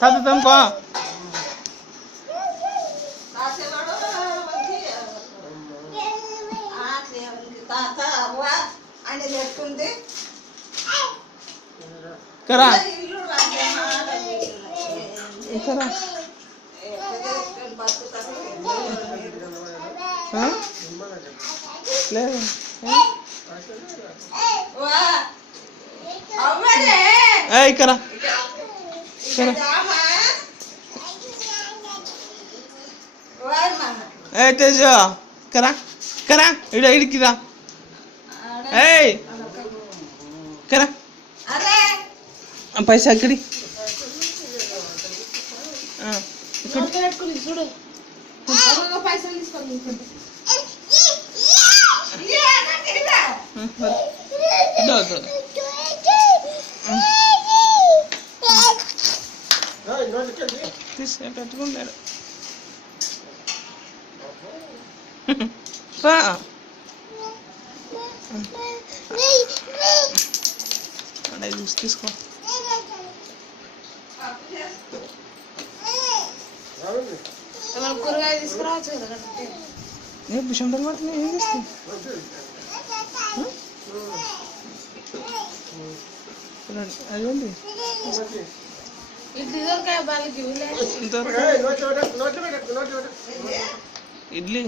తాతమ్మకో కరా లేదు కరా తేజ కరా కరా ఇడికిరా కరా పైసా ఇక్కడి చూడు పైసలు తీసుకోండి పెట్టుకుంటాడు తీసుకో కూరగాయ తీసుకురావచ్చు కదా నేను పుషంటలు పడుతున్నా ఏం చేస్తాను అదేంటి ఇడ్లీ